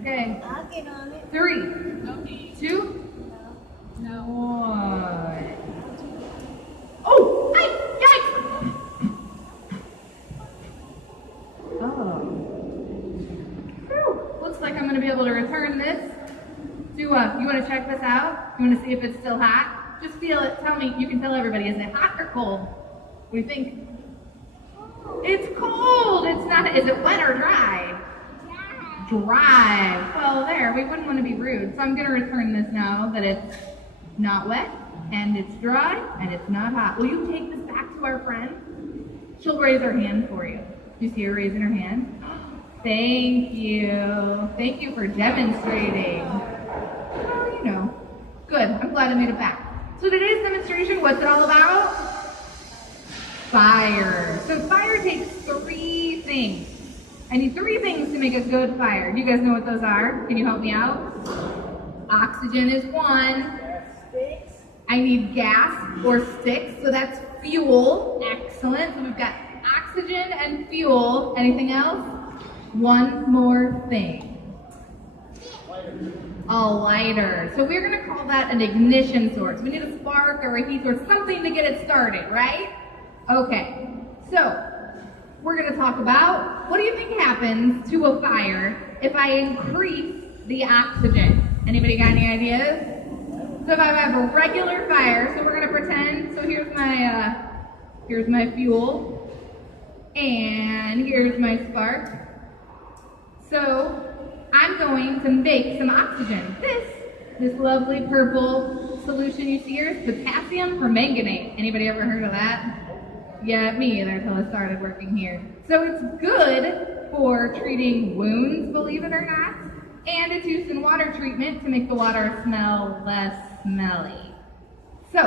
Okay. I'll get on it. 3, No need. 2, No. 1. Oh! Ay! Yikes! Oh. Whew. Looks like I'm going to be able to return this. You want to check this out? You want to see if it's still hot? Just feel it. Tell me. You can tell everybody. Is it hot or cold? What do you think? It's cold. It's not. Is it wet or dry? Dry. Well, there. We wouldn't want to be rude. So I'm going to return this now that it's not wet and it's dry and it's not hot. Will you take this back to our friend? She'll raise her hand for you. Do you see her raising her hand? Thank you. Thank you for demonstrating. Well, you know. Good. I'm glad I made it back. So today's demonstration, what's it all about? Fire. So fire takes 3 things. I need 3 things to make a good fire. Do you guys know what those are? Can you help me out? Oxygen is 1. Sticks. I need gas or sticks, so that's fuel. Excellent. So we've got oxygen and fuel. Anything else? One more thing. A lighter. So we're going to call that an ignition source. We need a spark or a heat source, something to get it started, right? Okay. So we're going to talk about, what do you think happens to a fire if I increase the oxygen? Anybody got any ideas? So if I have a regular fire, so we're going to pretend, so here's my fuel, and here's my spark. So I'm going to make some oxygen. This lovely purple solution you see here is potassium permanganate. Anybody ever heard of that? Yeah, me either until I started working here. So it's good for treating wounds, believe it or not, and it's used in water treatment to make the water smell less smelly. So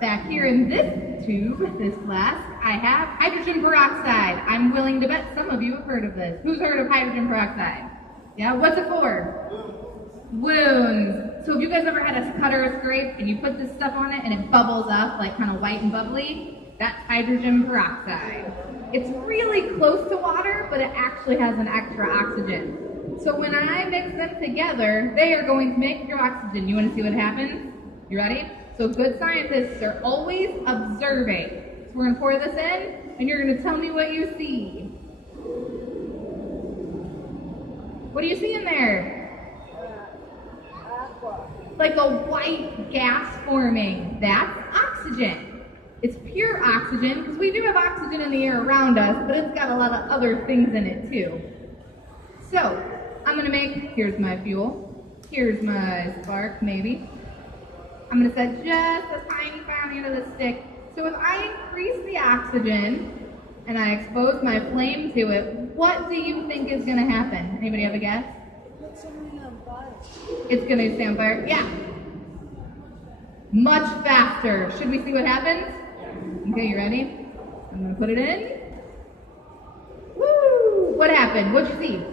back here in this tube, this flask, I have hydrogen peroxide. I'm willing to bet some of you have heard of this. Who's heard of hydrogen peroxide? Yeah, what's it for? Wounds. So have you guys ever had a cut or a scrape and you put this stuff on it and it bubbles up like kind of white and bubbly? That's hydrogen peroxide. It's really close to water, but it actually has an extra oxygen. So when I mix them together, they are going to make your oxygen. You want to see what happens? You ready? So good scientists are always observing. So we're going to pour this in, and you're going to tell me what you see. What do you see in there? Aqua. Like a white gas forming. That's oxygen. It's pure oxygen, because we do have oxygen in the air around us, but it's got a lot of other things in it too. So, I'm going to make, here's my fuel, here's my spark, maybe. I'm going to set just a tiny end of the stick. So if I increase the oxygen, and I expose my flame to it, what do you think is going to happen? Anybody have a guess? Put something on fire. It's going to stay on fire? Yeah. Much faster. Should we see what happens? Okay, you ready? I'm going to put it in. Woo! What happened? What'd you see?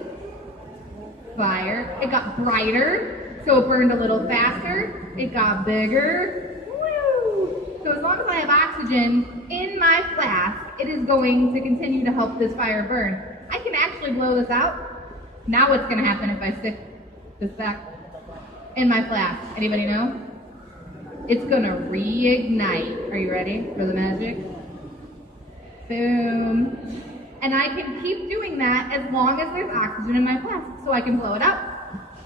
Fire. It got brighter, so it burned a little faster. It got bigger. Woo! So as long as I have oxygen in my flask, it is going to continue to help this fire burn. I can actually blow this out. Now what's going to happen if I stick this back in my flask? Anybody know? It's going to reignite. Are you ready for the magic? Boom. And I can keep doing that as long as there's oxygen in my flask. So I can blow it out.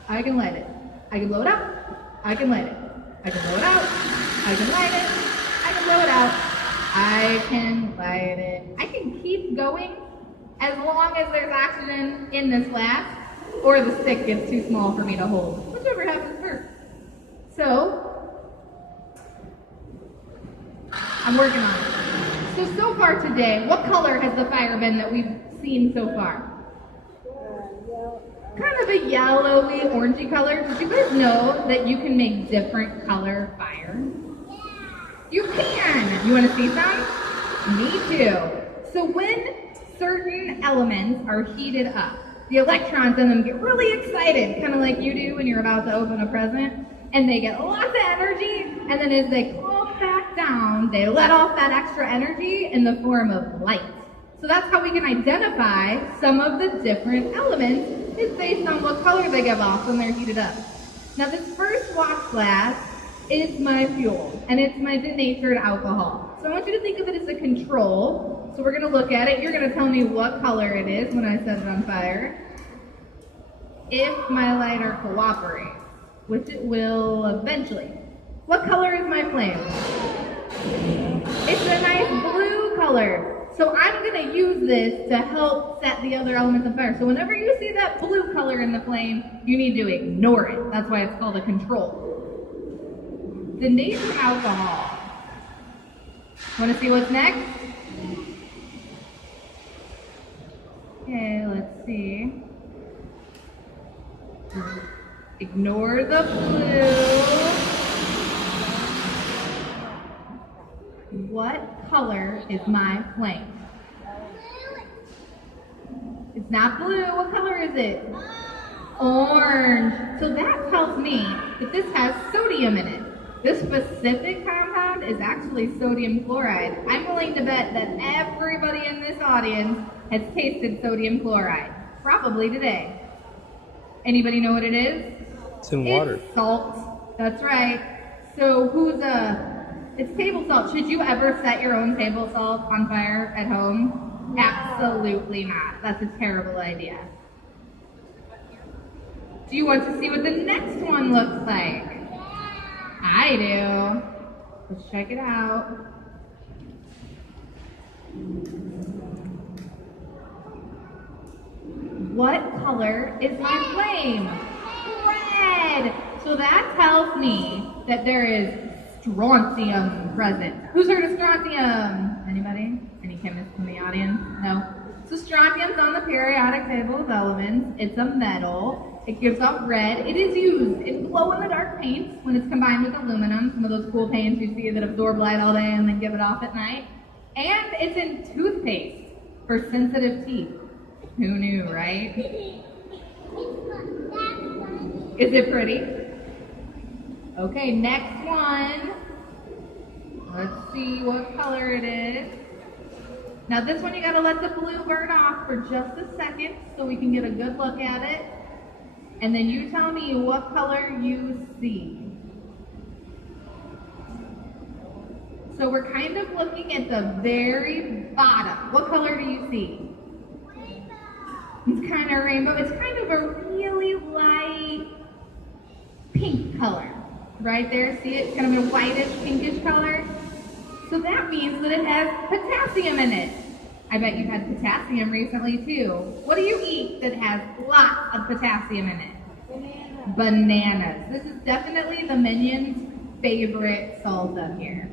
I can light it. I can blow it out. I can light it. I can blow it out. I can light it. I can blow it out. I can light it. I can keep going as long as there's oxygen in this flask, or the stick gets too small for me to hold. Whichever happens first. So, I'm working on it. So far today, what color has the fire been that we've seen so far? Yellow. Kind of a yellowy, orangey color. Did you guys know that you can make different color fire? You can! You want to see some? Me too. So when certain elements are heated up, the electrons in them get really excited, kind of like you do when you're about to open a present, and they get lots of energy, and then as they calm back down, they let off that extra energy in the form of light. So that's how we can identify some of the different elements is based on what color they give off when they're heated up. Now this first watch glass is my fuel, and it's my denatured alcohol. So I want you to think of it as a control. So we're gonna look at it. You're gonna tell me what color it is when I set it on fire. If my lighter cooperates, which it will eventually. What color is my flame? It's a nice blue color. So I'm gonna use this to help set the other elements on fire. So whenever you see that blue color in the flame, you need to ignore it. That's why it's called a control. Denatured alcohol. Wanna see what's next? Okay, let's see. Ignore the blue. What color is my flame? It's not blue. What color is it? Orange. So that tells me that this has sodium in it. This specific compound is actually sodium chloride. I'm willing to bet that everybody in this audience has tasted sodium chloride, probably today. Anybody know what it is? It's in water. It's salt. That's right. So it's table salt. Should you ever set your own table salt on fire at home? Absolutely not. That's a terrible idea. Do you want to see what the next one looks like? I do. Let's check it out. What color is my flame? Red. So that tells me that there is strontium present. Who's heard of strontium? Anybody? Any chemists in the audience? No? So strontium's on the periodic table of elements. It's a metal. It gives off red. It is used in glow-in-the-dark paints when it's combined with aluminum, some of those cool paints you see that absorb light all day and then give it off at night. And it's in toothpaste for sensitive teeth. Who knew, right? Is it pretty? Okay, next one. Let's see what color it is. Now this one you gotta let the blue burn off for just a second so we can get a good look at it. And then you tell me what color you see. So we're kind of looking at the very bottom. What color do you see? It's kind of rainbow. It's kind of a really light pink color. Right there, see it? It's kind of a whitish, pinkish color. So that means that it has potassium in it. I bet you've had potassium recently too. What do you eat that has lots of potassium in it? Banana. Bananas. This is definitely the Minions' favorite salsa here.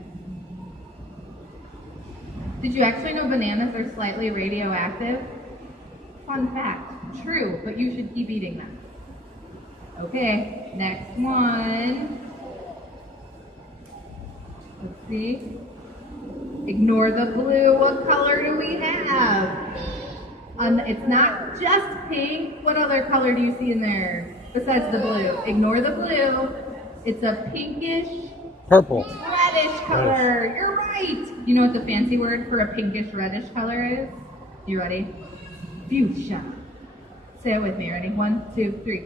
Did you actually know bananas are slightly radioactive? Fun fact. True, but you should keep eating them. Okay, next one. Let's see. Ignore the blue. What color do we have? It's not just pink. What other color do you see in there besides the blue? Ignore the blue. It's a pinkish, Purple. reddish color. Reddish. You're right. You know what the fancy word for a pinkish, reddish color is? You ready? Fuchsia. Say it with me. Ready? 1, 2, 3.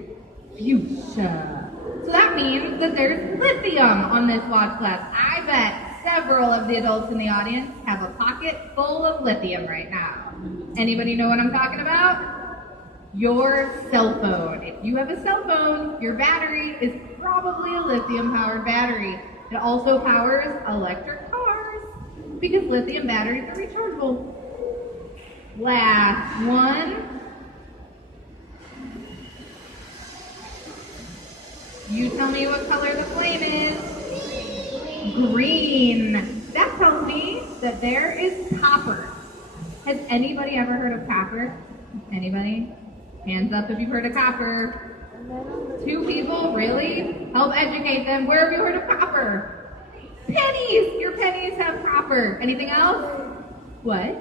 Fuchsia. So that means that there's lithium on this watch glass. I bet several of the adults in the audience have a pocket full of lithium right now. Anybody know what I'm talking about? Your cell phone. If you have a cell phone, your battery is probably a lithium-powered battery. It also powers electric cars because lithium batteries are rechargeable. Last one. You tell me what color the flame is. Green. That tells me that there is copper. Has anybody ever heard of copper? Anybody? Hands up if you've heard of copper. 2 people? Really? Help educate them. Where have you heard of copper? Pennies! Your pennies have copper. Anything else? What?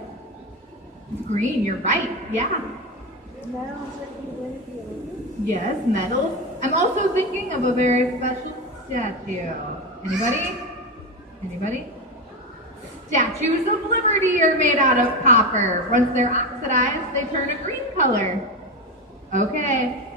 It's green. You're right. Yeah. Yes, metals. I'm also thinking of a very special statue. Anybody? Anybody? Statues of Liberty are made out of copper. Once they're oxidized, they turn a green color. Okay.